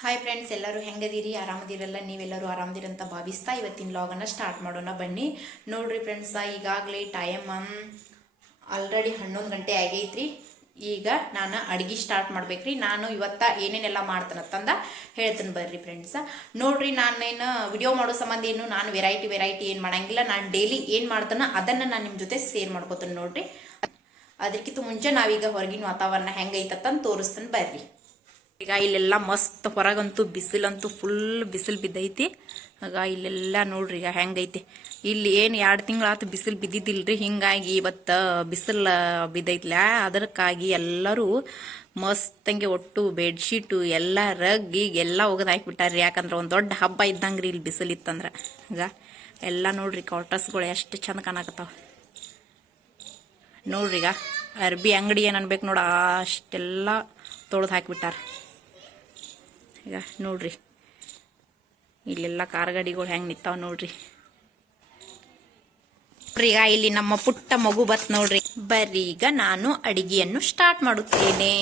Hi friends, ಎಲ್ಲರೂ ಹೆಂಗದಿರಿ? ಆರಾಮದಿರಲ್ಲ? ನೀವೆಲ್ಲರೂ ಆರಾಮದಿರಿ ಅಂತ ಭಾವಿಸ್ತಾ ಇವತ್ತಿನ ಲಾಗನ್ನು ಸ್ಟಾರ್ಟ್ ಮಾಡೋಣ ಬನ್ನಿ. ನೋಡ್ರಿ ಫ್ರೆಂಡ್ಸ, ಈಗಾಗಲೇ ಟೈಮ್ ಆಲ್ರೆಡಿ 11 ಗಂಟೆ ಆಗೈತ್ರಿ. ಈಗ ನಾನು ಅಡುಗೆ ಸ್ಟಾರ್ಟ್ ಮಾಡ್ಬೇಕ್ರಿ. ನಾನು ಇವತ್ತ ಏನೇನೆಲ್ಲ ಮಾಡ್ತಾನಂತಂದ ಹೇಳ್ತೀನಿ ಬರ್ರಿ ಫ್ರೆಂಡ್ಸ. ನೋಡ್ರಿ, ನಾನೇನು ವಿಡಿಯೋ ಮಾಡೋ ಸಂಬಂಧ ಏನು ನಾನು ವೆರೈಟಿ ಏನು ಮಾಡಂಗಿಲ್ಲ. ನಾನು ಡೈಲಿ ಏನು ಮಾಡ್ತಾನೋ ಅದನ್ನು ನಾನು ನಿಮ್ಮ ಜೊತೆ ಶೇರ್ ಮಾಡ್ಕೋತೀನಿ. ನೋಡ್ರಿ, ಅದಕ್ಕಿಂತ ಮುಂಚೆ ನಾವೀಗ ಹೊರಗಿನ ವಾತಾವರಣ ಹೆಂಗೈತಂತ ತೋರಿಸ್ತಾನೆ ಬರ್ರಿ. ಈಗ ಇಲ್ಲೆಲ್ಲ ಮಸ್ತ್, ಹೊರಗಂತೂ ಬಿಸಿಲಂತೂ ಫುಲ್ ಬಿಸಿಲು ಬಿದ್ದೈತಿ. ಆಗ ಇಲ್ಲೆಲ್ಲ ನೋಡ್ರಿ ಈಗ ಹೆಂಗೈತಿ. ಇಲ್ಲಿ ಏನು 2 ತಿಂಗಳಾತು ಬಿಸಿಲು ಬಿದ್ದಿದ್ದಿಲ್ರಿ. ಹಿಂಗಾಗಿ ಇವತ್ತು ಬಿಸಿಲು ಬಿದ್ದೈತ್ಲ. ಅದಕ್ಕಾಗಿ ಎಲ್ಲರೂ ಮಸ್ತಂಗೆ ಒಟ್ಟು ಬೆಡ್ಶೀಟು ಎಲ್ಲ ರಗ್ ಈಗ ಎಲ್ಲ ಒಗದು ಹಾಕಿಬಿಟ್ಟಾರ್ರಿ. ಯಾಕಂದ್ರೆ ಒಂದು ದೊಡ್ಡ ಹಬ್ಬ ಇದ್ದಂಗ್ರಿ ಇಲ್ಲಿ ಬಿಸಿಲು ಇತ್ತಂದ್ರೆ. ಈಗ ಎಲ್ಲ ನೋಡ್ರಿ ಕ್ವಾರ್ಟರ್ಸ್ಗಳು ಎಷ್ಟು ಚಂದ ಕಾಣಕತ್ತಾವ ನೋಡ್ರಿ. ಈಗ ಅರ್ಬಿ ಅಂಗಡಿ ಏನು ಅನ್ಬೇಕು ನೋಡ, ಅಷ್ಟೆಲ್ಲ ತೊಳೆದು ಹಾಕಿಬಿಟ್ಟಾರ. ಈಗ ನೋಡ್ರಿ ಇಲ್ಲೆಲ್ಲ ಕಾರ್ ಗಾಡಿಗಳು ಹೆಂಗೆ ನಿಂತಾವ ನೋಡ್ರಿ. ಈಗ ಇಲ್ಲಿ ನಮ್ಮ ಪುಟ್ಟ ಮಗು ಬತ್ ನೋಡ್ರಿ. ಬರ್ರಿ ಈಗ ನಾನು ಅಡಿಗೆಯನ್ನು ಸ್ಟಾರ್ಟ್ ಮಾಡುತ್ತೇನೆ.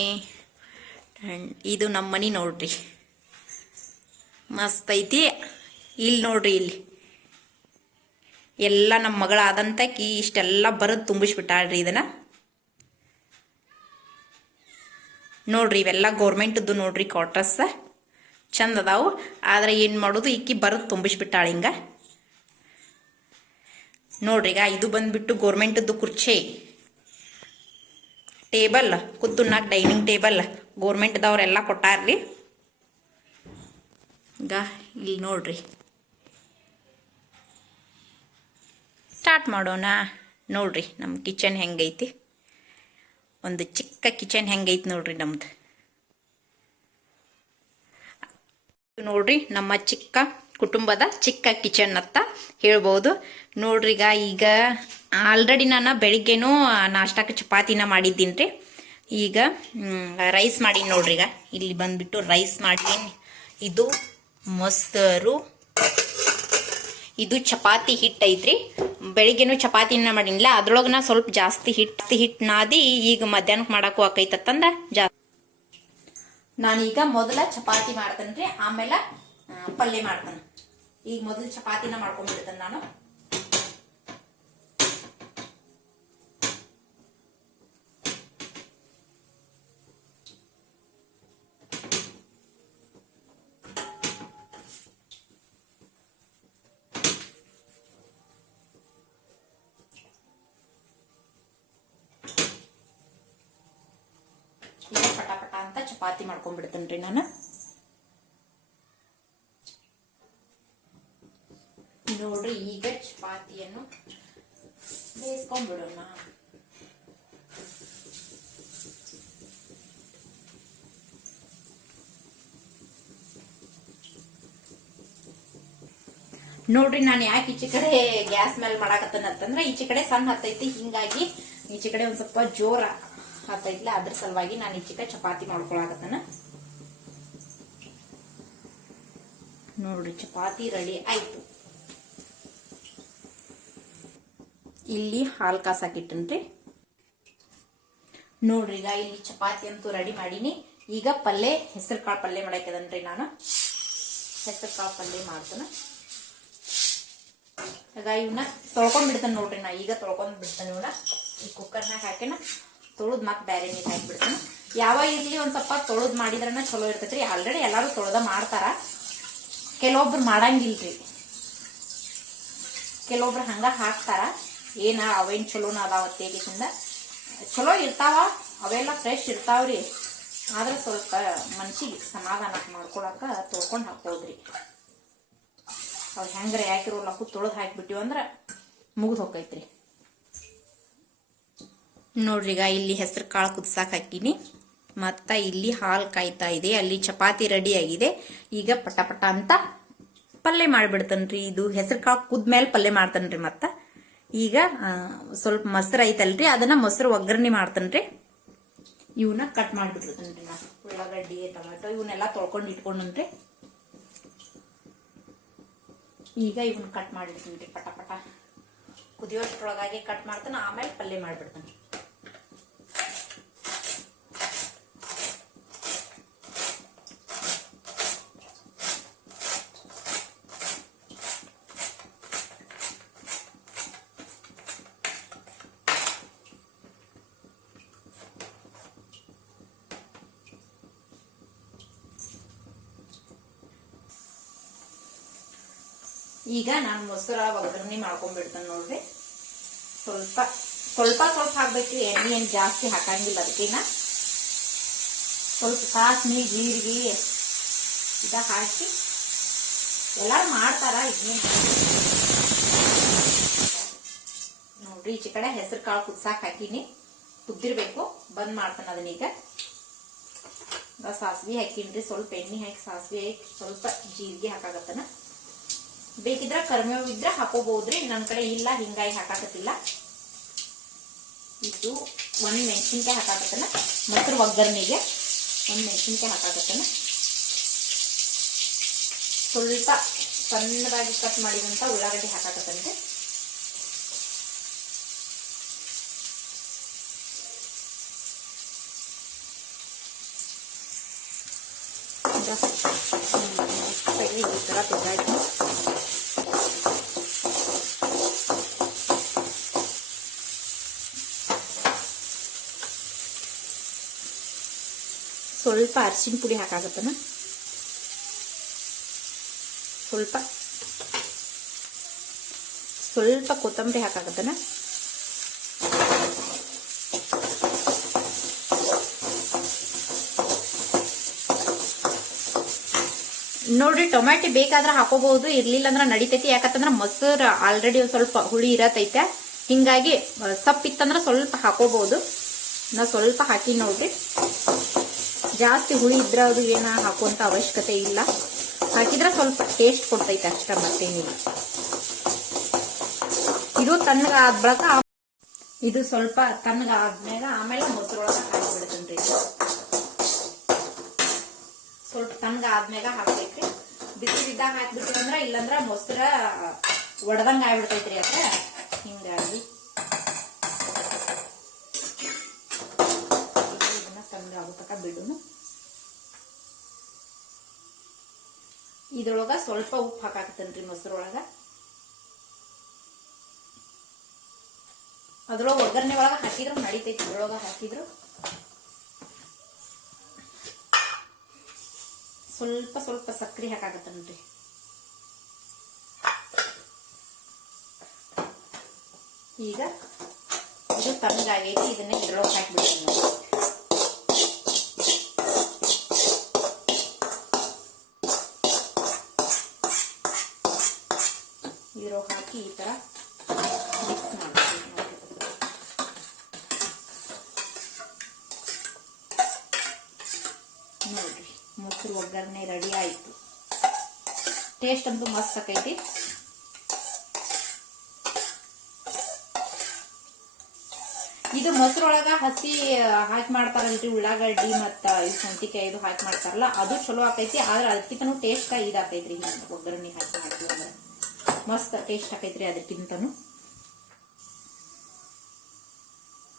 ಇದು ನಮ್ಮ ಮನಿ ನೋಡ್ರಿ, ಮಸ್ತ್ ಐತಿ. ಇಲ್ಲಿ ನೋಡ್ರಿ, ಇಲ್ಲಿ ಎಲ್ಲ ನಮ್ಮ ಮಗಳಾದಂತಕಿ ಇಷ್ಟೆಲ್ಲ ಬರೋದು ತುಂಬಿಸ್ಬಿಟ್ಟಾಳ್ರಿ. ಇದನ್ನ ನೋಡ್ರಿ, ಇವೆಲ್ಲ ಗೌರ್ಮೆಂಟ್ದು ನೋಡ್ರಿ ಕ್ವಾರ್ಟರ್ಸ್ ಚಂದ ಅದಾವು. ಆದ್ರೆ ಏನು ಮಾಡೋದು, ಇಕ್ಕಿ ಬರೋದು ತುಂಬಿಸ್ಬಿಟ್ಟಾಳ ಹಿಂಗ ನೋಡ್ರಿ. ಈಗ ಇದು ಬಂದ್ಬಿಟ್ಟು ಗೌರ್ಮೆಂಟ್ದು ಕುರ್ಚಿ, ಟೇಬಲ್, ಕೂತುಣ್ಣಾಕ ಡೈನಿಂಗ್ ಟೇಬಲ್ ಗೌರ್ಮೆಂಟ್ದವ್ರೆಲ್ಲ ಕೊಟ್ಟಾರ್ರಿ. ಈಗ ಇಲ್ಲಿ ನೋಡ್ರಿ ಸ್ಟಾರ್ಟ್ ಮಾಡೋಣ. ನೋಡ್ರಿ ನಮ್ಮ ಕಿಚನ್ ಹೆಂಗೈತಿ, ಒಂದು ಚಿಕ್ಕ ಕಿಚನ್ ಹೆಂಗೈತಿ ನೋಡ್ರಿ ನಮ್ದು. ನೋಡ್ರಿ ನಮ್ಮ ಚಿಕ್ಕ ಕುಟುಂಬದ ಚಿಕ್ಕ ಕಿಚನ್ ಅಂತ ಹೇಳ್ಬೋದು ನೋಡ್ರಿ. ಈಗ ಆಲ್ರೆಡಿ ನಾನು ಬೆಳಿಗ್ಗೆನೂ ನಾಷ್ಟಕ್ಕೆ ಚಪಾತಿನ ಮಾಡಿದ್ದೀನಿ ರೀ. ಈಗ ರೈಸ್ ಮಾಡೀನಿ ನೋಡ್ರಿ. ಈಗ ಇಲ್ಲಿ ಬಂದ್ಬಿಟ್ಟು ರೈಸ್ ಮಾಡೀನಿ. ಇದು ಮೊಸರು, ಇದು ಚಪಾತಿ ಹಿಟ್ಟು ಐತ್ರಿ. ಬೆಳಿಗ್ಗೆನೂ ಚಪಾತಿನ ಮಾಡಿನಿಲ್ಲ, ಅದ್ರೊಳಗೆ ನಾ ಸ್ವಲ್ಪ ಜಾಸ್ತಿ ಹಿಟ್ಟು ನಾದಿ ಈಗ ಮಧ್ಯಾಹ್ನಕ್ಕೆ ಮಾಡಕ್ಕೂ ಆಕೈತಂದ ಜಾಸ್ತಿ. ನಾನೀಗ ಮೊದಲ ಚಪಾತಿ ಮಾಡ್ತೇನೆ, ಆಮೇಲೆ ಪಲ್ಯ ಮಾಡ್ತೇನೆ. ಈಗ ಮೊದಲು ಚಪಾತಿನ ಮಾಡ್ಕೊಂಡ್ಬಿಡ್ತೇನೆ ನಾನು. ಈಗ ಪಟ ಅಂತ ಚಪಾತಿ ಮಾಡ್ಕೊಂಡ್ಬಿಡ್ತೇನ್ರಿ ನಾನು. ನೋಡ್ರಿ, ಈಗ ಚಪಾತಿಯನ್ನು ಬೇಯಿಸ್ಕೊಂಡ್ಬಿಡೋಣ. ನೋಡ್ರಿ, ನಾನು ಯಾಕೆ ಈಚೆ ಕಡೆ ಗ್ಯಾಸ್ ಮೇಲೆ ಮಾಡಾಕತ್ತೇನೆ ಅಂತಂದ್ರೆ, ಈಚೆ ಕಡೆ ಸಣ್ಣ ಹತ್ತೈತಿ, ಹಿಂಗಾಗಿ ಈಚೆ ಕಡೆ ಒಂದ್ ಸ್ವಲ್ಪ ಜೋರ ಹತ್ತೈತ್ಲ, ಅದ್ರ ಸಲುವಾಗಿ ನಾನು ಈಚೆ ಕಡೆ ಚಪಾತಿ ಮಾಡ್ಕೊಳಕತ್ತೇನೆ. ನೋಡ್ರಿ, ಚಪಾತಿ ರೆಡಿ ಆಯ್ತು. ಇಲ್ಲಿ ಹಾಲು ಕಾಸಾಕಿಟ್ಟನ್ರಿ. ನೋಡ್ರಿ, ಈಗ ಇಲ್ಲಿ ಚಪಾತಿ ಅಂತೂ ರೆಡಿ ಮಾಡೀನಿ. ಈಗ ಪಲ್ಯ, ಹೆಸರು ಕಾಳು ಪಲ್ಯ ಮಾಡಾಕದನ್ರಿ ನಾನು. ಹೆಸರು ಕಾಳು ಪಲ್ಯ ಮಾಡ್ತೇನೆ. ಈಗ ಇವನ್ನ ತೊಳ್ಕೊಂಡ್ ಬಿಡ್ತೇನೆ ನೋಡ್ರಿ. ನಾ ಈಗ ತೊಳ್ಕೊಂಡ್ ಬಿಡ್ತೇನೆ ಇವನ್ನ. ಈ ಕುಕ್ಕರ್ನಾಗ ಹಾಕಿನ ತೊಳೆದ್ ಮತ್ ಬೇರೆ ನೀರು ಹಾಕಿಬಿಡ್ತೇನೆ. ಯಾವ ಇರ್ಲಿ ಒಂದ್ ಸ್ವಲ್ಪ ತೊಳೆದ್ ಮಾಡಿದ್ರನ ಚಲೋ ಇರ್ತೈತ್ರಿ. ಆಲ್ರೆಡಿ ಎಲ್ಲಾರು ತೊಳೆದ ಮಾಡ್ತಾರ, ಕೆಲವೊಬ್ರು ಮಾಡಂಗಿಲ್ರಿ, ಕೆಲವೊಬ್ರು ಹಂಗ ಹಾಕ್ತಾರ. ಏನ ಅವೇನ್ ಚಲೋನ ಅದಾವತ್ತೇಗಿಂದ ಚಲೋ ಇರ್ತಾವ, ಅವೆಲ್ಲ ಫ್ರೆಶ್ ಇರ್ತಾವ್ರಿ. ಆದ್ರೆ ಸ್ವಲ್ಪ ಮನ್ಸಿಗೆ ಸಮಾಧಾನ ಮಾಡ್ಕೊಳಕ ತೊಳ್ಕೊಂಡ್ ಹಾಕೋದ್ರಿ. ಅವ್ ಹೆಂಗ್ರೆ ಯಾಕಿರೋಲ್ಲಕ್ಕೂ ತೊಳೆದ್ ಹಾಕ್ಬಿಟ್ಟಿವ ಅಂದ್ರ ಮುಗಿದ್ ಹೋಗೈತ್ರಿ. ನೋಡ್ರಿ, ಈಗ ಇಲ್ಲಿ ಹೆಸರು ಕಾಳು ಕುದಿಸಾಕ್ ಹಾಕಿನಿ. ಮತ್ತ ಇಲ್ಲಿ ಹಾಲು ಕಾಯ್ತಾ ಇದೆ, ಅಲ್ಲಿ ಚಪಾತಿ ರೆಡಿ ಆಗಿದೆ. ಈಗ ಪಟ ಅಂತ ಪಲ್ಯ ಮಾಡ್ಬಿಡ್ತೇನ್ರಿ. ಇದು ಹೆಸರು ಕಾಳು ಕುದ್ಮೇಲೆ ಪಲ್ಯ ಮಾಡ್ತೇನ್ರಿ. ಮತ್ತ ಈಗ ಸ್ವಲ್ಪ ಮೊಸರು ಐತಲ್ರಿ, ಅದನ್ನ ಮೊಸರು ಒಗ್ಗರಣೆ ಮಾಡ್ತೇನ್ರಿ. ಇವನ್ನ ಕಟ್ ಮಾಡ್ಬಿಟ್ಟಿರ್ತೇನ್ರಿ ನಾ. ಉಳ್ಳಾಗಡ್ಡಿ, ಟೊಮೆಟೊ ಇವನ್ನೆಲ್ಲ ತೊಳ್ಕೊಂಡು ಇಟ್ಕೊಂಡ್ರಿ. ಈಗ ಇವನ್ನ ಕಟ್ ಮಾಡಿರ್ತೀನಿ ಪಟ ಕುದಿಯೋಷ್ಟ್ರೊಳಗಾಗಿ ಕಟ್ ಮಾಡ್ತಾನೆ, ಆಮೇಲೆ ಪಲ್ಯ ಮಾಡ್ಬಿಡ್ತಾನೆ. ಈಗ ನಾನು ಮೊಸರ ಒಗ್ಗರಣೆ ಮಾಡ್ಕೊಂಡ್ಬಿಡ್ತೇನೆ ನೋಡ್ರಿ. ಸ್ವಲ್ಪ ಸ್ವಲ್ಪ ಸ್ವಲ್ಪ ಹಾಕ್ಬೇಕು, ಎಣ್ಣೆ ಏನು ಜಾಸ್ತಿ ಹಾಕಂಗಿಲ್ಲ. ಅದಕ್ಕಿನ್ನ ಸ್ವಲ್ಪ ಸಾಸ್ಮಿ ಜೀರಿಗೆ ಇದ ಹಾಕಿ ಎಲ್ಲಾರು ಮಾಡ್ತಾರ. ಇದನ್ನೇ ನೋಡ್ರಿ, ಈಚೆ ಕಡೆ ಹೆಸರು ಕಾಳು ಕುದ್ಸಾಕ್ ಹಾಕಿನಿ, ಕುದ್ದಿರ್ಬೇಕು. ಬಂದ್ ಮಾಡ್ತಾನ ಅದನ್ನೀಗ. ಸಾಸಿವೆ ಹಾಕಿನ್ರಿ, ಸ್ವಲ್ಪ ಎಣ್ಣೆ ಹಾಕಿ ಸಾಸಿವೆ ಹಾಕಿ ಸ್ವಲ್ಪ ಜೀರಿಗೆ ಹಾಕಾಗತ್ತನ. ಬೇಕಿದ್ರ ಕರಿಬೇವು ಇದ್ರ ಹಾಕೋಬಹುದ್ರಿ, ನನ್ ಕಡೆ ಇಲ್ಲ ಹಿಂಗಾಗಿ ಹಾಕಾಕತ್ತಿಲ್ಲ. ಇದು ಒಂದ್ ಮೆಣಸಿನ್ಕಾಯಿ ಹಾಕಾಕತ್ತನ. ಮೊಸರು ಒಗ್ಗರಣೆಗೆ ಒಂದ್ ಮೆಣಸಿನ್ಕಾಯಿ ಹಾಕಾಕತ್ತನ. ಸ್ವಲ್ಪ ಸಣ್ಣದಾಗಿ ಕಟ್ ಮಾಡಿದಂತ ಉಳ್ಳಾಗಡ್ಡಿ ಹಾಕಾಕತ್ತನ್ರಿ. ಈ ತರ ತೆಗೆದಾಕಿ ಸ್ವಲ್ಪ ಅರಿಶಿನ ಪುಡಿ ಹಾಕಾಗತ್ತನ. ಸ್ವಲ್ಪ ಕೊತ್ತಂಬರಿ ಹಾಕಾಗತ್ತನ. ನೋಡ್ರಿ, ಟೊಮ್ಯಾಟೊ ಬೇಕಾದ್ರೆ ಹಾಕೋಬಹುದು, ಇರ್ಲಿಲ್ಲ ಅಂದ್ರ ನಡಿತೈತಿ. ಯಾಕಂತಂದ್ರ ಮೊಸರು ಆಲ್ರೆಡಿ ಒಂದ್ ಸ್ವಲ್ಪ ಹುಳಿ ಇರತೈತೆ, ಹಿಂಗಾಗಿ ಸಪ್ಪಿತ್ತಂದ್ರ ಸ್ವಲ್ಪ ಹಾಕೋಬಹುದು. ನಾ ಸ್ವಲ್ಪ ಹಾಕಿ ನೋಡ್ರಿ. ಜಾಸ್ತಿ ಹುಳಿ ಇದ್ರ ಅದು ಏನ ಹಾಕುವಂತ ಅವಶ್ಯಕತೆ ಇಲ್ಲ. ಹಾಕಿದ್ರೆ ಸ್ವಲ್ಪ ಟೇಸ್ಟ್ ಕೊಡ್ತೈತೆ ಅಷ್ಟ, ಮತ್ತೇನಿಲ್ಲ. ಇದು ತಣ್ಣಗ ಆದ ಬಳಿಕ, ಇದು ಸ್ವಲ್ಪ ತಣ್ಣಗ ಆದ್ಮ್ಯಾಗ ಆಮೇಲೆ ಮೊಸರೊಳಗ ಹಾಕಿಬಿಡ್ತೇನ್ರಿ. ಸ್ವಲ್ಪ ತಣ್ಣಗ ಆದ್ಮ್ಯಾಗ ಹಾಕ್ಬೇಕ್ರಿ. ಬಿಸಿ ಬಿದ್ದಾಗ ಹಾಕ್ಬಿಟ್ರಂದ್ರ, ಇಲ್ಲಂದ್ರ ಮೊಸರ ಒಡದಂಗ ಆಗ್ಬಿಡ್ತೈತ್ರಿ ಅದ. ಹಿಂಗಾಗಿ ಇದನ್ನ ತಣ್ಣಗ ಆಗತಕ್ಕ ಬಿಡುನು. ಇದ್ರೊಳಗ ಸ್ವಲ್ಪ ಉಪ್ಪು ಹಾಕಾಕತ್ತೇನ್ರಿ ಮೊಸರೊಳಗ. ಅದ್ರೊಳಗ ಒಗ್ಗರಣೆ ಒಳಗ ಹಾಕಿದ್ರು ನಡಿತೈತಿ, ಇದ್ರೊಳಗ ಹಾಕಿದ್ರು. ಸ್ವಲ್ಪ ಸ್ವಲ್ಪ ಸಕ್ಕರೆ ಹಾಕಾಕತ್ತೇನ್ರಿ. ಈಗ ಇದು ತಣ್ಣಗಾಗೈತಿ, ಇದನ್ನ ಇದ್ರೊಳಗ ಹಾಕಿಬಿಡ್ತೀನಿ. ಇದ್ರೊಳಗ ಹಾಕಿ ಈ ತರ ಮಿಕ್ಸ್ ಮಾಡ್ತೀನಿ. ನೋಡ್ರಿ, ಮೊಸರು ಒಗ್ಗರಣೆ ರೆಡಿ ಆಯ್ತು. ಟೇಸ್ಟ್ ಅಂತೂ ಮಸ್ತ್ ಆಕೈತಿ. ಇದು ಮೊಸರೊಳಗ ಹಸಿ ಹಾಕಿ ಮಾಡ್ತಾರಲ್ರಿ, ಉಳ್ಳಾಗಡ್ಡಿ ಮತ್ತ ಸೌಂತಿಕಾಯಿ ಇದು ಹಾಕಿ ಮಾಡ್ತಾರಲ್ಲ, ಅದು ಚಲೋ ಆಕೈತಿ. ಆದ್ರೆ ಅದಕ್ಕಿಂತನೂ ಟೇಸ್ಟ್ ಇದಾಕೈತ್ರಿ. ಒಗ್ಗರಣೆ ಹಾಕಿ ಅಂದ್ರೆ ಮಸ್ತ್ ಟೇಸ್ಟ್ ಆಕೈತ್ರಿ ಅದಕ್ಕಿಂತನೂ.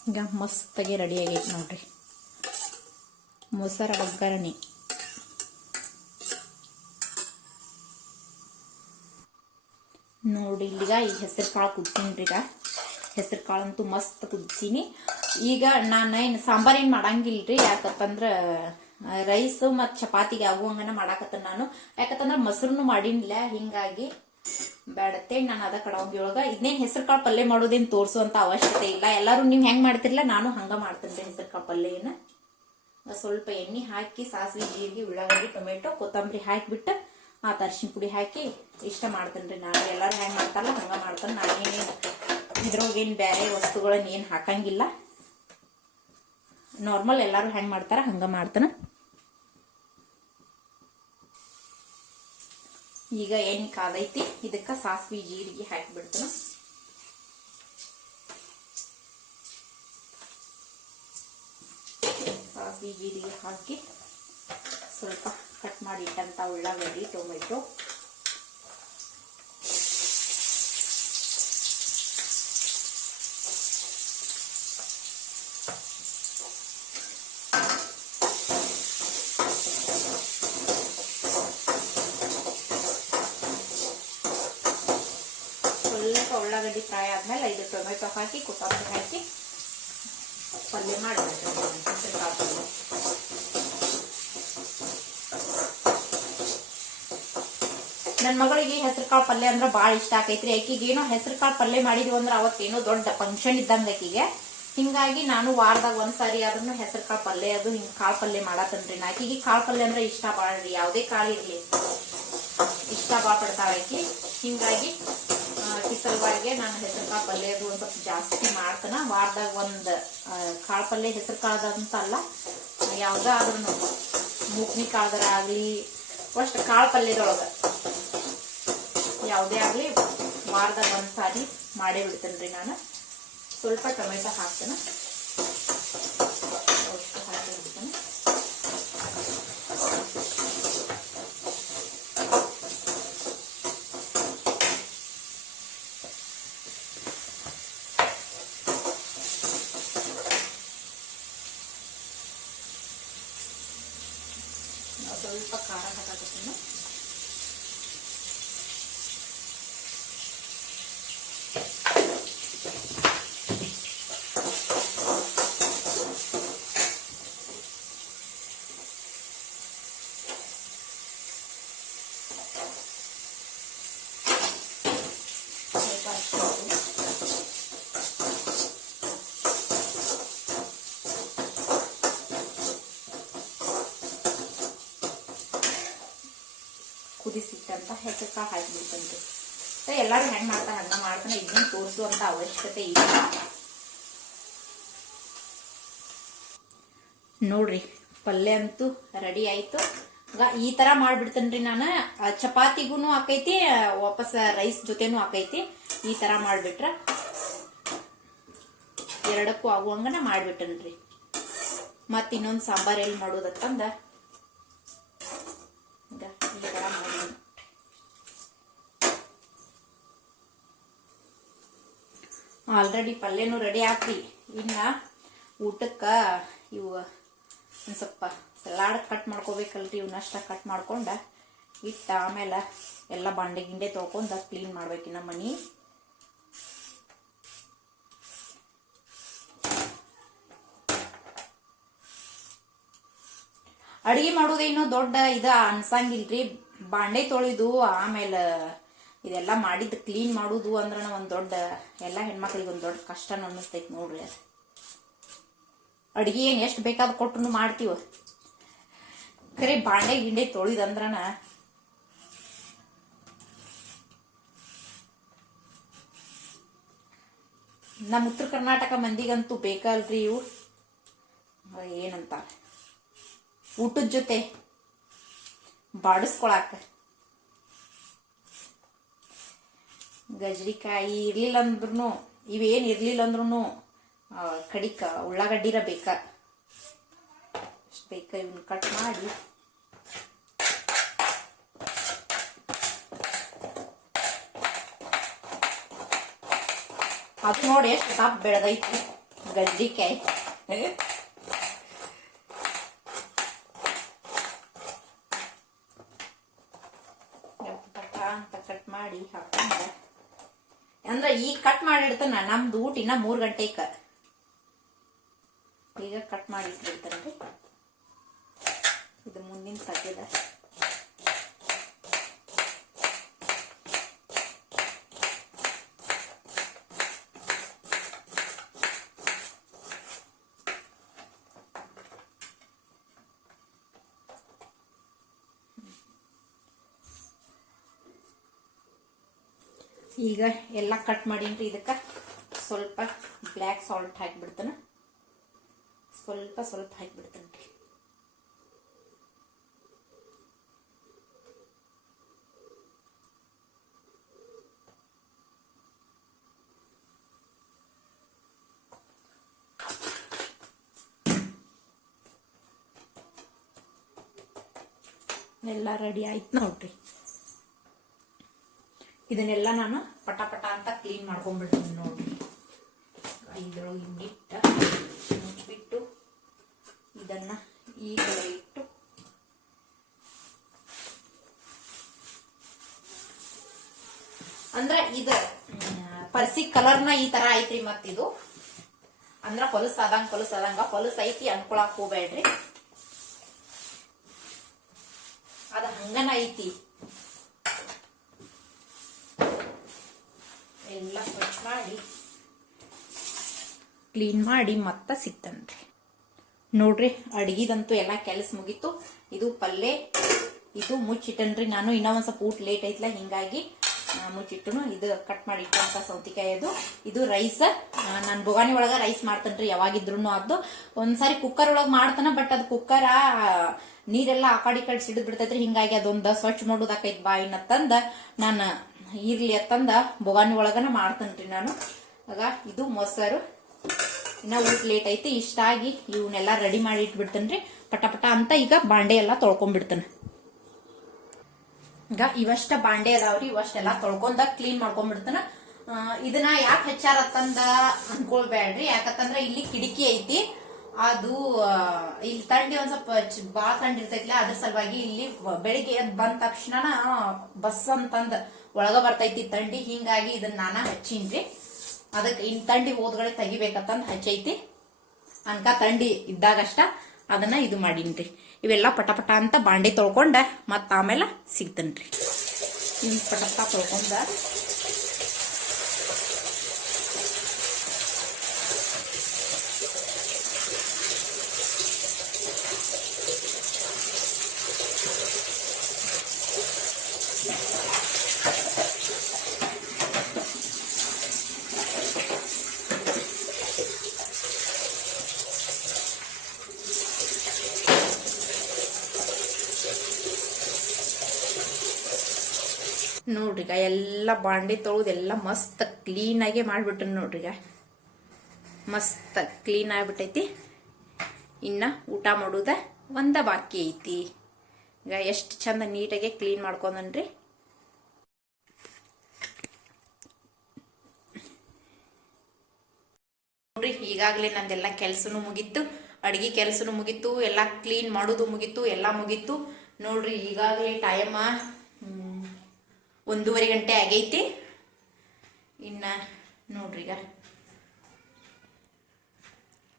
ಈಗ ಮಸ್ತಾಗಿ ರೆಡಿ ಆಗೈತಿ ನೋಡ್ರಿ ಮೊಸರ ಒಗ್ಗರಣೆ. ನೋಡಿ, ಇಲ್ಲಿಗ ಈ ಹೆಸರು ಕಾಳು ಕುದಿಸಿನ್ರಿ. ಈಗ ಹೆಸರು ಕಾಳಂತೂ ಮಸ್ತ್ ಕುದಿಸೀನಿ. ಈಗ ನಾನು ಏನು ಸಾಂಬಾರ್ ಏನ್ ಮಾಡಂಗಿಲ್ರಿ, ಯಾಕಂತಂದ್ರ ರೈಸ್ ಮತ್ ಚಪಾತಿಗೆ ಆಗುವಂಗನ ಮಾಡಾಕತ್ತ ನಾನು. ಯಾಕಂತಂದ್ರ ಮೊಸರುನು ಮಾಡಿನ್ಲ, ಹಿಂಗಾಗಿ ಬೇಡತ್ತೆ ನಾನು ಅದ ಕಡಂಗಿ ಒಳಗ ಇದನ್ನೇನ್ ಹೆಸರು ಕಾಳು ಪಲ್ಯ ಮಾಡೋದೇನ್ ತೋರ್ಸುವಂತ ಅವಶ್ಯಕತೆ ಇಲ್ಲ. ಎಲ್ಲಾರು ನೀವ್ ಹೆಂಗ್ ಮಾಡ್ತಿರ್ಲ, ನಾನು ಹಂಗ ಮಾಡ್ತೇನ್ರಿ ಹೆಸರು ಕಾಳು ಪಲ್ಯನ. ಸ್ವಲ್ಪ ಎಣ್ಣೆ ಹಾಕಿ ಸಾಸಿವೆ ಜೀರಿಗೆ ಉಳ್ಳಾಗಡ್ಡಿ ಟೊಮೆಟೊ ಕೊತ್ತಂಬರಿ ಹಾಕಿಬಿಟ್ಟು ಅರಿಶಿನ ಪುಡಿ ಹಾಕಿ ಇಷ್ಟ ಮಾಡ್ತೇನ್ರಿ ನಾನು. ಎಲ್ಲಾರು ಹೆಂಗ್ ಮಾಡ್ತಾರಲ್ಲ ಹಂಗ ಮಾಡ್ತಾನೆ. ನಾನೇನೇನು ಇದ್ರೊಳಗೇನ್ ಬೇರೆ ವಸ್ತುಗಳನ್ನ ಏನ್ ಹಾಕಂಗಿಲ್ಲ, ನಾರ್ಮಲ್ ಎಲ್ಲಾರು ಹೆಂಗ್ ಮಾಡ್ತಾರ ಹಂಗ ಮಾಡ್ತಾನ. ಈಗ ಎಣ್ಣೆ ಕಾದೈತಿ, ಇದಕ್ಕ ಸಾಸಿವೆ ಜೀರಿಗೆ ಹಾಕಿಬಿಡ್ತಾನ. ಸಾಸಿವೆ ಜೀರಿಗೆ ಹಾಕಿ ಸ್ವಲ್ಪ ಕಟ್ ಮಾಡಿ ಇಟ್ಟಂತ ಉಳ್ಳಾಗಡ್ಡಿ ಟೊಮೆಟೊ ಸ್ವಲ್ಪ ಉಳ್ಳಾಗಡ್ಡಿ ಫ್ರೈ ಆದ್ಮೇಲೆ ಇದು ಟೊಮೆಟೊ ಹಾಕಿ ಕೊತ್ತಂಬರಿ ಹಾಕಿ ಪಲ್ಯ ಮಾಡಬೇಕು. ನನ್ನ ಮಗಳಿಗೆ ಹೆಸರು ಕಾಳು ಪಲ್ಯ ಅಂದ್ರೆ ಭಾಳ ಇಷ್ಟ ಆಕೈತ್ರಿ. ಆಕಿಗೆ ಏನೋ ಹೆಸರು ಕಾಳು ಪಲ್ಯ ಮಾಡಿದ್ವಿ ಅಂದ್ರೆ ಅವತ್ತೇನೋ ದೊಡ್ಡ ಫಂಕ್ಷನ್ ಇದ್ದಂಗೆ ಆಕಿಗೆ. ಹಿಂಗಾಗಿ ನಾನು ವಾರದಾಗ ಒಂದ್ಸಾರಿ ಆದ್ರೂ ಹೆಸರು ಕಾಳು ಪಲ್ಯ ಅದು ಹಿಂಗೆ ಕಾಳು ಪಲ್ಯ ಮಾಡತ್ತನ್ರಿ. ಆಕಿಗೆ ಕಾಳು ಪಲ್ಯ ಅಂದ್ರೆ ಇಷ್ಟ ಬಾಳ್ರಿ, ಯಾವುದೇ ಕಾಳು ಇರಲಿ ಇಷ್ಟ ಭಾಳ ಪಡ್ತಾಳೆ ಆಕಿ. ಹಿಂಗಾಗಿ ಸಲುವಾಗಿ ನಾನು ಹೆಸರು ಕಾಳು ಪಲ್ಯ ಅದು ಒಂದು ಸ್ವಲ್ಪ ಜಾಸ್ತಿ ಮಾಡ್ತಾನ. ವಾರದಾಗ ಒಂದು ಕಾಳು ಪಲ್ಯ ಹೆಸರು ಕಾಳ್ದಂತ ಅಲ್ಲ, ಯಾವುದಾದ್ರೂ ಮೂಕ್ನಿ ಕಾಳ್ದರ ಆಗಲಿ ಅಷ್ಟು ಕಾಳು ಪಲ್ಯದೊಳಗೆ ಯಾವುದೇ ಆಗಲಿ ವಾರದಾಗ ಒಂದ್ಸಾರಿ ಮಾಡೇ ಬಿಡ್ತೇನೆ ನಾನು. ಸ್ವಲ್ಪ ಟೊಮೆಟೊ ಹಾಕ್ತೇನೆ, ಹಾಕಿಬಿಡ್ತೇನೆ. ಸ್ವಲ್ಪ ಖಾರ ಹಾಕಕತ್ತೀನಿ. ಕುದಿಸಿಟ್ಟಂತ ಹೆಸರು ಕಾಳು ಹಾಕಿಬಿಡ್ತೇನೆ. ಎಲ್ಲರೂ ಹೆಂಗೆ ಮಾಡ್ತಾರೆ ಹಂಗೆ ಮಾಡ್ತಾನೆ, ಇದನ್ನ ತೋರಿಸುವಂತ ಅವಶ್ಯಕತೆ ಇಲ್ಲ ನೋಡ್ರಿ. ಪಲ್ಯ ಅಂತೂ ರೆಡಿ ಆಯ್ತು. ಈ ತರ ಮಾಡ್ಬಿಡ್ತೇನ್ರಿ ನಾನು. ಚಪಾತಿಗೂ ಆಕೈತಿ, ವಾಪಸ್ ರೈಸ್ ಜೊತೆನೂ ಆಕೈತಿ. ಈ ತರ ಮಾಡ್ಬಿಟ್ರ ಎರಡಕ್ಕೂ ಆಗುವಂಗನ ಮಾಡ್ಬಿಟ್ಟನ್ರಿ. ಮತ್ ಇನ್ನೊಂದು ಸಾಂಬಾರ್ ಎಲ್ಲಿ ಮಾಡೋದತ್ತಂದ ಈ ತರ ಮಾಡಿ. ಆಲ್ರೆಡಿ ಪಲ್ಯನೂ ರೆಡಿ ಹಾಕಿ, ಇನ್ನ ಊಟಕ್ಕ ಇವು ಒಂದ್ ಸ್ವಲ್ಪ ಸಲಾಡ್ ಕಟ್ ಮಾಡ್ಕೋಬೇಕಲ್ರಿ. ಇವನ್ನಷ್ಟ ಕಟ್ ಮಾಡ್ಕೊಂಡ ಇಟ್ಟ ಆಮೇಲೆ ಎಲ್ಲ ಬಾಂಡೆ ಗಿಂಡೆ ತೊಳ್ಕೊಂಡ ಕ್ಲೀನ್ ಮಾಡ್ಬೇಕಿನ್ನ ಮನಿ. ಅಡಿಗೆ ಮಾಡೋದೇನೋ ದೊಡ್ಡ ಇದ ಅನ್ಸಂಗಿಲ್ರಿ. ಬಾಂಡೆ ತೊಳಿದು ಆಮೇಲೆ ಇದೆಲ್ಲ ಮಾಡಿದ್ದು ಕ್ಲೀನ್ ಮಾಡುದು ಅಂದ್ರ ಒಂದ್ ದೊಡ್ಡ, ಎಲ್ಲ ಹೆಣ್ಮಕ್ಳಿಗೆ ಒಂದ್ ದೊಡ್ಡ ಕಷ್ಟ ಅನ್ನಿಸ್ತೈತಿ ನೋಡ್ರಿ. ಅದು ಅಡಿಗೆ ಏನ್ ಎಷ್ಟು ಬೇಕಾದ್ ಕೊಟ್ಟು ಮಾಡ್ತೀವ, ಖರೆ ಬಾಂಡೆ ಗಿಂಡೆ ತೊಳಿದಂದ್ರನ ನಮ್ಮ ಉತ್ತರ ಕರ್ನಾಟಕ ಮಂದಿಗಂತೂ ಬೇಕಲ್ರಿ ಇವು. ಏನಂತ ಊಟದ ಜೊತೆ ಬಾಡಿಸ್ಕೊಳಾಕ ಗಜ್ರಿಕಾಯಿ ಇರ್ಲಿಲ್ಲ ಅಂದ್ರೂ, ಇವೇನ್ ಇರ್ಲಿಲ್ಲ ಅಂದ್ರೂ ಕಡಿಕ ಉಳ್ಳಾಗಡ್ಡಿರ ಬೇಕ, ಅಷ್ಟು ಬೇಕ. ಇವನ್ನ ಕಟ್ ಮಾಡಿ ಅದು ನೋಡಿ ಎಷ್ಟು ದಪ್ಪ ಬೆಳೆದೈತಿ ಗಜ್ರಿಕಾಯಿ. ಅಂತ ಕಟ್ ಮಾಡಿ ಹಾಕೊಂಡ ಅಂದ್ರ ಈಗ ಕಟ್ ಮಾಡಿಡ್ತಾನ. ನಮ್ದು ಊಟ ಇನ್ನ 3 ಗಂಟೆಕ. ಈಗ ಕಟ್ ಮಾಡಿ ಇಟ್ಟಿರ್ತಾನ್ರಿ. ಇದು ಮುಂದಿನ ತಗ್ಗದ. ಈಗ ಎಲ್ಲ ಕಟ್ ಮಾಡೀನ್ರಿ. ಇದಕ್ಕೆ ಸ್ವಲ್ಪ ಬ್ಲ್ಯಾಕ್ ಸಾಲ್ಟ್ ಹಾಕಿಬಿಡ್ತಾನೆ, ಸ್ವಲ್ಪ ಹಾಕಿಬಿಡ್ತೇನೆ ರೀ. ಎಲ್ಲ ರೆಡಿ ಆಯ್ತು ನೋಡ್ರಿ. ಇದನ್ನೆಲ್ಲ ನಾನು ಪಟ ಅಂತ ಕ್ಲೀನ್ ಮಾಡ್ಕೊಂಡ್ಬಿಡ್ತೀನಿ ನೋಡ್ರಿ. ಇದ್ರೊಳಗೆ ಹಿಂಗಿಟ್ಟ ಮುಚ್ಚಿಬಿಟ್ಟು ಇದನ್ನ ಈ ಕಡೆ ಇಟ್ಟು ಅಂದ್ರ ಇದ ಪರ್ಸಿ ಕಲರ್ನ ಈ ತರ ಐತ್ರಿ. ಮತ್ತಿದು ಅಂದ್ರ ಹೊಲಸಾದಂಗ ಹೊಲಸ ಐತಿ ಅನ್ಕೊಳಕ್ ಹೋಗ್ಬೇಡ್ರಿ. ಅದ ಹಂಗನ ಐತಿ. ಕ್ಲೀನ್ ಮಾಡಿ ಮತ್ತೆ ಸಿಗ್ತೇನ್ರಿ. ನೋಡ್ರಿ ಅಡ್ಗಿದಂತೂ ಎಲ್ಲ ಕೆಲಸ ಮುಗೀತು. ಇದು ಪಲ್ಯ ಇದು ಮುಚ್ಚಿಟ್ಟನ್ರಿ ನಾನು. ಇನ್ನೂ ಒಂದ್ ಸ್ವಲ್ಪ ಊಟ ಲೇಟ್ ಐತ್ಲ, ಹಿಂಗಾಗಿ ಮುಚ್ಚಿಟ್ಟನು. ಇದು ಕಟ್ ಮಾಡಿ ಇಟ್ಟಂತ ಸೌತಿಕಾಯಿ ಅದು. ಇದು ರೈಸ್, ನಾನು ಬೊಗಾನಿ ಒಳಗ ರೈಸ್ ಮಾಡ್ತೇನ್ರಿ ಯಾವಾಗಿದ್ರು. ಅದು ಒಂದ್ಸಾರಿ ಕುಕ್ಕರ್ ಒಳಗ್ ಮಾಡ್ತಾನ, ಬಟ್ ಅದ್ ಕುಕ್ಕರ್ ನೀರೆಲ್ಲ ಆ ಕಡೆ ಸಿಡಿದ್ ಬಿಡ್ತೈತ್ರಿ. ಹಿಂಗಾಗಿ ಅದೊಂದ ಸ್ವಚ್ಛ ಮಾಡೋದಾಕೈತ್ ಬಾಯಿನತ್ತಂದ ನಾನು ಇರ್ಲಿ ಅತ್ತಂದ ಬೊಗಾನಿ ಒಳಗನ ಮಾಡ್ತೇನ್ರಿ ನಾನು. ಆಗ ಇದು ಮೊಸರು. ಇನ್ನ ಊಟ ಲೇಟ್ ಐತಿ. ಇಷ್ಟಾಗಿ ಇವನ್ನೆಲ್ಲ ರೆಡಿ ಮಾಡಿ ಇಟ್ಬಿಡ್ತೇನ್ರಿ ಪಟ ಪಟ ಅಂತ. ಈಗ ಬಾಂಡೆ ಎಲ್ಲ ತೊಳ್ಕೊಂಡ್ಬಿಡ್ತೇನೆ. ಈಗ ಇವಷ್ಟ ಬಾಂಡೆ ಅದಾವ್ರಿ, ಇವಷ್ಟೆಲ್ಲ ತೊಳ್ಕೊಂಡ ಕ್ಲೀನ್ ಮಾಡ್ಕೊಂಡ್ಬಿಡ್ತಾನ. ಇದನ್ನ ಯಾಕೆ ಹಚ್ಚಾರತ್ತಂದ ಅನ್ಕೊಳ್ಬೇಡ್ರಿ, ಯಾಕಂತಂದ್ರ ಇಲ್ಲಿ ಕಿಟಕಿ ಐತಿ. ಅದು ಇಲ್ಲಿ ತಂಡಿ ಒಂದ್ ಸ್ವಲ್ಪ ಬಾಳ ತಂಡಿ ಇರ್ತೈತಿಲ್ಲ, ಅದ್ರ ಸಲುವಾಗಿ ಇಲ್ಲಿ ಬೆಳಿಗ್ಗೆ ಎದ್ ಬಂದ ತಕ್ಷಣ ಬಸ್ ಅಂತಂದ ಒಳಗ ಬರ್ತೈತಿ ತಂಡಿ. ಹಿಂಗಾಗಿ ಇದನ್ನ ನಾನ ಹಚ್ಚಿನ್ರಿ. ಅದಕ್ಕೆ ಇನ್ ತಂಡಿ ಹೋದ್ಗಡೆ ತೆಗಿಬೇಕಂತಂದ್ ಹಚ್ಚೈತಿ. ಅನ್ಕ ತಂಡಿ ಇದ್ದಾಗಷ್ಟ ಅದನ್ನ ಇದು ಮಾಡೀನ್ರಿ. ಇವೆಲ್ಲ ಪಟ ಅಂತ ಬಾಂಡೆ ತೊಳ್ಕೊಂಡ ಮತ್ತ ಆಮೇಲೆ ಸಿಗ್ತೇನ್ರಿ. ಪಟ ತೊಳ್ಕೊಂಡ ನೋಡ್ರಿಗ ಎಲ್ಲ ಬಾಂಡೆ ತೊಳೆದು ಎಲ್ಲ ಮಸ್ತ್ ಕ್ಲೀನ್ ಆಗಿ ಮಾಡ್ಬಿಟ್ರಿ. ನೋಡ್ರಿಗ ಮಸ್ತ್ ಕ್ಲೀನ್ ಆಗ್ಬಿಟ್ಟೈತಿ. ಇನ್ನ ಊಟ ಮಾಡುದ ಒಂದ ಬಾಕಿ ಐತಿ. ಈಗ ಎಷ್ಟು ಚಂದ ನೀಟಾಗಿ ಕ್ಲೀನ್ ಮಾಡ್ಕೊಂಡ್ರಿ. ನೋಡ್ರಿ ಈಗಾಗ್ಲೇ ನಂದೆಲ್ಲ ಕೆಲ್ಸನು ಮುಗೀತು, ಅಡ್ಗಿ ಕೆಲ್ಸನು ಮುಗೀತು, ಎಲ್ಲ ಕ್ಲೀನ್ ಮಾಡೋದು ಮುಗೀತು, ಎಲ್ಲ ಮುಗೀತು. ನೋಡ್ರಿ ಈಗಾಗ್ಲೇ ಟೈಮ್ 1:30 ಗಂಟೆ ಆಗೈತಿ. ಇನ್ನ ನೋಡ್ರಿ ಈಗ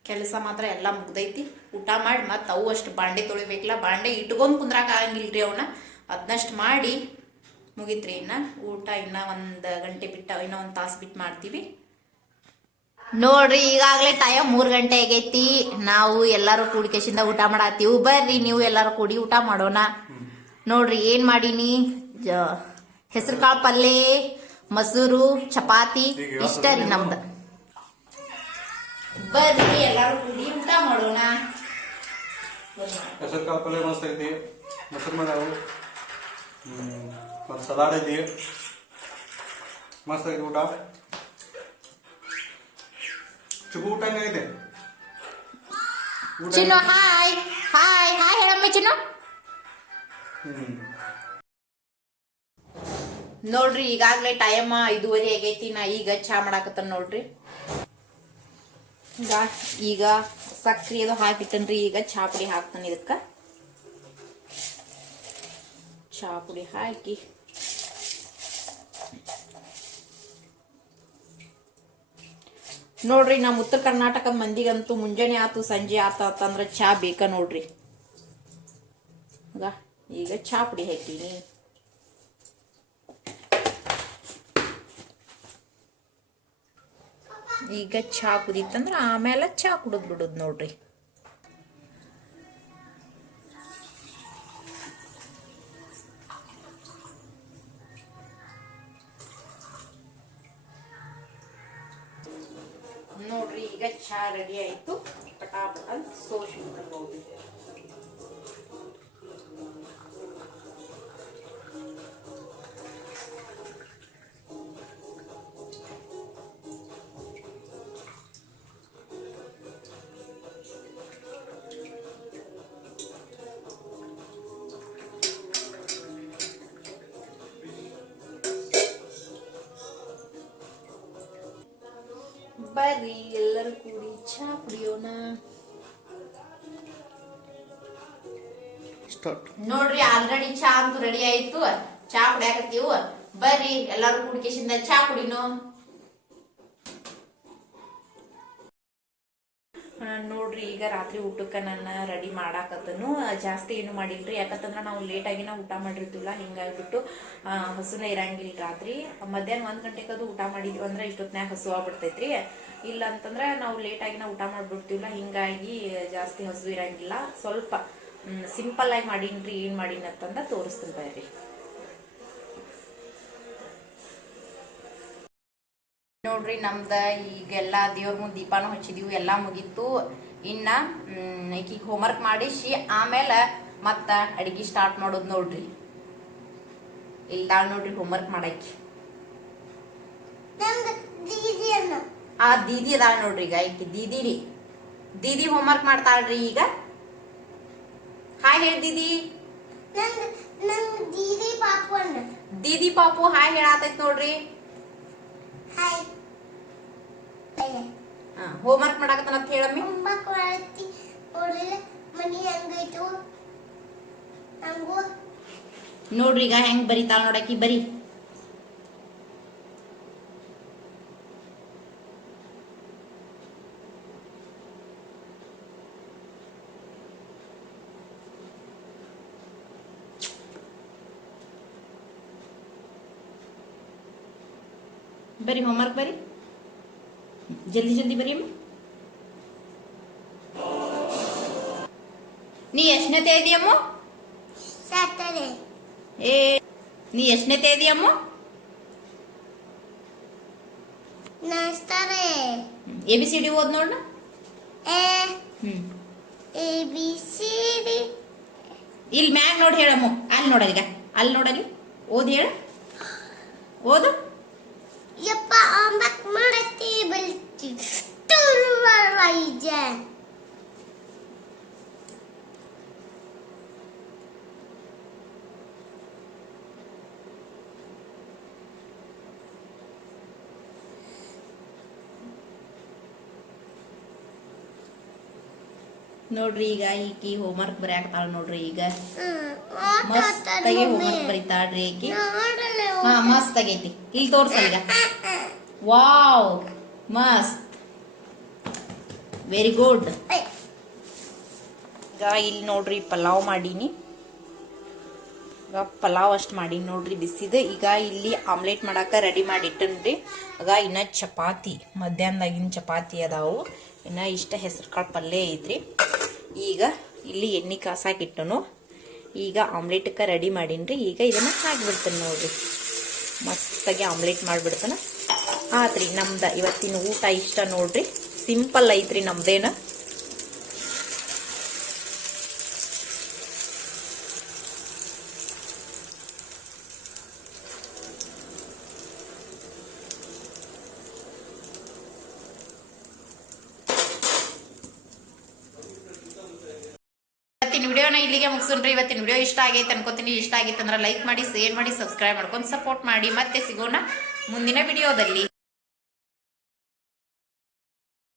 ಕೆಲಸ ಮಾತ್ರ ಎಲ್ಲ ಮುಗ್ದೈತಿ. ಊಟ ಮಾಡಿ ಮತ್ತೆ ಅವು ಅಷ್ಟು ಬಾಂಡೆ ತೊಳಿಬೇಕಲ್ಲ, ಬಾಂಡೆ ಇಟ್ಕೊಂಡ್ ಕುಂದ್ರಾಕ ಆಗಂಗಿಲ್ರಿ ಅವನ್ನ. ಅದನ್ನಷ್ಟು ಮಾಡಿ ಮುಗಿತ್ರಿ. ಇನ್ನ ಊಟ ಇನ್ನ 1 ಗಂಟೆ ಬಿಟ್ಟ, ಇನ್ನ 1 ತಾಸು ಬಿಟ್ಟು ಮಾಡ್ತೀವಿ. ನೋಡ್ರಿ ಈಗಾಗ್ಲೇ ಟೈಮ್ 3 ಗಂಟೆ ಆಗೈತಿ. ನಾವು ಎಲ್ಲಾರು ಕೂಡಿಕೆಶಿಂದ ಊಟ ಮಾಡತ್ತೀವಿ. ಬರ್ರಿ ನೀವು ಎಲ್ಲಾರು ಕೂಡಿ ಊಟ ಮಾಡೋಣ. ನೋಡ್ರಿ ಏನ್ ಮಾಡೀನಿ, ಹೆಸರು ಕಾಳು ಪಲ್ಯ, ಮೊಸರು, ಚಪಾತಿ, ಇಷ್ಟ ರೀ ನಮ್ದ. ಬರ್ರಿ ಎಲ್ಲಾರು ಕೂಡಿ ಊಟ ಮಾಡೋಣ. ಹೆಸರು ಕಾಳು ಪಲ್ಯ ಮಸ್ತ್ ಐತಿ, ಮೊಸರು ಮಾಡ್ಯಾವು, ಮತ್ತು ಸಲಾಡ್ ಐತಿ. ಮಸ್ತ್ ಐತಿ ಊಟ. ಚುಗು ಊಟ ಹೆಂಗೈತೆ? ಚಿನ್ನು ಹಾಯ್ ಹಾಯ್ ಹಾಯ್ ಹೇಳಮ್ಮ ಚಿನ್ನು. ನೋಡ್ರಿ ಈಗಾಗ್ಲೇ ಟೈಮ್ 5:30 ಆಗೈತಿ. ನಾ ಈಗ ಚಾ ಮಾಡಾಕತ್ತನ ನೋಡ್ರಿ. ಈಗ ಸಕ್ರಿ ಅದು ಹಾಕಿಟ್ಟನ್ರಿ. ಈಗ ಚಾ ಪುಡಿ ಹಾಕ್ತಾನೆ. ಇದಕ್ಕ ಚಾ ಪುಡಿ ಹಾಕಿ ನೋಡ್ರಿ, ನಮ್ಮ ಉತ್ತರ ಕರ್ನಾಟಕದ ಮಂದಿಗಂತೂ ಮುಂಜಾನೆ ಆತು ಸಂಜೆ ಆತ ಅಂತಂದ್ರ ಚಾ ಬೇಕ ನೋಡ್ರಿ. ಈಗ ಚಾ ಪುಡಿ ಹಾಕೀನಿ. ಈಗ ಚಾ ಕುದೀತಂದ್ರ ಆಮೇಲೆ ಚಾ ಕುಡಿದ್ ಬಿಡುದು ನೋಡ್ರಿ. ನೋಡ್ರಿ ಈಗ ಚಾ ರೆಡಿ ಆಯ್ತು. ಪಟಾಪಟ ಸೋಸಿ ನೋಡ್ರಿ. ಬರ್ರಿ ಎಲ್ಲರೂ ಕೂಡಿ ಚಾ ಕುಡಿಯೋಣ. ನೋಡ್ರಿ ಆಲ್ರೆಡಿ ಚಾ ಅಂತೂ ರೆಡಿ ಆಯ್ತು. ಚಾ ಕುಡಿಯಾಕತ್ತೀವಿ. ಬರ್ರಿ ಎಲ್ಲಾರು ಕುಡಿಕೆಶಿಂದ ಚಾ ಕುಡಿನೋ. ನೋಡ್ರಿ ಈಗ ರಾತ್ರಿ ಊಟಕ್ಕೆ ನಾನು ರೆಡಿ ಮಾಡಾಕತ್ತನು ಜಾಸ್ತಿ ಏನು ಮಾಡಿಲ್ರಿ ಯಾಕಂತಂದ್ರೆ ನಾವು ಲೇಟಾಗಿನ ಊಟ ಮಾಡಿರ್ತೀವಲ್ಲ ಹಿಂಗಾಗ್ಬಿಟ್ಟು ಹಸುನೇ ಇರಂಗಿಲ್ಲ ರಾತ್ರಿ ಮಧ್ಯಾಹ್ನ 1 ಗಂಟೆಗೆ ಅದು ಊಟ ಮಾಡಿದ್ವಿ ಅಂದ್ರೆ ಇಷ್ಟೊತ್ನ್ಯಾಗ ಹಸು ಆಗ್ಬಿಡ್ತೈತ್ರಿ ಇಲ್ಲ ಅಂತಂದ್ರೆ ನಾವು ಲೇಟಾಗಿನ ಊಟ ಮಾಡ್ಬಿಡ್ತೀವಲ್ಲ ಹಿಂಗಾಗಿ ಜಾಸ್ತಿ ಹಸು ಇರಂಗಿಲ್ಲ ಸ್ವಲ್ಪ ಸಿಂಪಲ್ ಆಗಿ ಮಾಡೀನ್ರಿ ಏನ್ ಮಾಡೀನಿ ಅಂತಂದ ತೋರಿಸ್ತೀನಿ ಬರ್ರಿ ನೋಡ್ರಿ ನಮ್ದ ಈಗೆಲ್ಲ ದೇವ್ರ ಮುಂದೆ ದೀಪಾನು ಹಚ್ಚಿದೀವಿ ಎಲ್ಲಾ ಮುಗೀತು ಇನ್ನ ಈಕಿಗೆ ಹೋಮ್ವರ್ಕ್ ಮಾಡಿಸಿ ಆಮೇಲೆ ಮತ್ತ ಅಡಿಗೆ ಸ್ಟಾರ್ಟ್ ಮಾಡೋದು ನೋಡ್ರಿ ಇಲ್ದಾಳ ನೋಡ್ರಿ ಹೋಮ್ವರ್ಕ್ ಮಾಡಕ್ಕೆ ಆ ದೀದಿ ಅದಾಳ ನೋಡ್ರಿ ಈಗ ಈಕಿ ದೀದಿ ಹೋಮ್ವರ್ಕ್ ಮಾಡ್ತಾಳ್ರಿ ಈಗ ಹಾಯ್ ಹೇಳಿ ದೀದಿ ಪಾಪು ಹಾಯ್ ಹೇಳಾತೈತ್ ನೋಡ್ರಿ ಹೋಮ್ವರ್ಕ್ ಮಾಡಾಕತ್ತಾನ ಅಂತ ಹೇಳಮ್ಮಿ ನೋಡ್ರಿ ಈಗ ಹೆಂಗ್ ಬರಿತಾಳ ನೋಡಕಿ ಬರಿ ಬರಿ ಹೋಮ್ವರ್ಕ್ ಬರಿ ಜಲ್ದಿ ಜಲ್ದಿ ಬರಿ ಅಮ್ಮ ನೀ ಎಷ್ಟನೇತೆ ಇದೆಯಮ್ಮ ಏ ನೀ ಎಷ್ಟನೇತೆ ಇದೆಯಮ್ಮ ABCD ಓದ್ ನೋಡ ಇಲ್ಲಿ ಮ್ಯಾಗ್ ನೋಡಿ ಹೇಳಮ್ಮ ಅಲ್ಲಿ ನೋಡಲಿ ಈಗ ಅಲ್ಲಿ ನೋಡಲಿ ಓದ್ ಹೇಳ ಓದು ಯಪ್ಪ ಹೋಮ್ವರ್ಕ್ ಮಾಡತ್ತಿ ಬಲ್ತಿ ನೋಡ್ರಿ ಈಗ ಈಕಿ ಹೋಮ್ವರ್ಕ್ ಬರೆಯಾಕತ್ತಾಳ ನೋಡ್ರಿ ಈಗ ಮಸ್ತಾಗಿ ಹೋಮ್ವರ್ಕ್ ಬರೀತಾಳ್ರಿ ಈಕಿ ಹಾ ಮಸ್ತ್ ಆಗೈತಿ ಇಲ್ಲಿ ತೋರ್ಸಲ್ಲ ಈಗ ವಾವ್ ಮಸ್ತ್ ವೆರಿ ಗುಡ್ ಈಗ ಇಲ್ಲಿ ನೋಡ್ರಿ ಪಲಾವ್ ಮಾಡೀನಿ ಈಗ ಪಲಾವ್ ಅಷ್ಟು ಮಾಡೀನಿ ನೋಡ್ರಿ ಬಿಸಿದ ಈಗ ಇಲ್ಲಿ ಆಮ್ಲೆಟ್ ಮಾಡಾಕ ರೆಡಿ ಮಾಡಿ ಇಟ್ಟನ್ರಿ ಆಗ ಇನ್ನ ಚಪಾತಿ ಮಧ್ಯಾಹ್ನದಾಗಿನ ಚಪಾತಿ ಅದಾವು ಇನ್ನ ಇಷ್ಟ ಹೆಸರು ಕಾಳು ಪಲ್ಯ ಐತ್ರಿ ಈಗ ಇಲ್ಲಿ ಎಣ್ಣೆ ಕಾಸಾಕಿಟ್ಟನು ಈಗ ಆಮ್ಲೆಟ್ಗೆ ರೆಡಿ ಮಾಡೀನ್ರಿ ಈಗ ಇದನ್ನ ಹಾಕ್ಬಿಡ್ತೇನೆ ನೋಡ್ರಿ ಮಸ್ತಾಗಿ ಆಮ್ಲೆಟ್ ಮಾಡಿಬಿಡ್ತಾನ ಆತ್ರಿ ನಮ್ದ ಇವತ್ತಿನ ಊಟ ಇಷ್ಟ ನೋಡ್ರಿ ಸಿಂಪಲ್ ಐತ್ರಿ ನಮ್ದೇನ ಇವತ್ತಿನ ವಿಡಿಯೋನ ಇಲ್ಲಿಗೆ ಮುಗಿಸೋಣ್ರಿ ಇವತ್ತಿನ ವಿಡಿಯೋ ಇಷ್ಟ ಆಗೈತೆ ಅನ್ಕೋತೀನಿ ಇಷ್ಟ ಆಗೈತೆ ಅಂದ್ರೆ ಲೈಕ್ ಮಾಡಿ ಶೇರ್ ಮಾಡಿ ಸಬ್ಸ್ಕ್ರೈಬ್ ಮಾಡ್ಕೊಂಡು ಸಪೋರ್ಟ್ ಮಾಡಿ ಮತ್ತೆ ಸಿಗೋಣ ಮುಂದಿನ ವಿಡಿಯೋದಲ್ಲಿ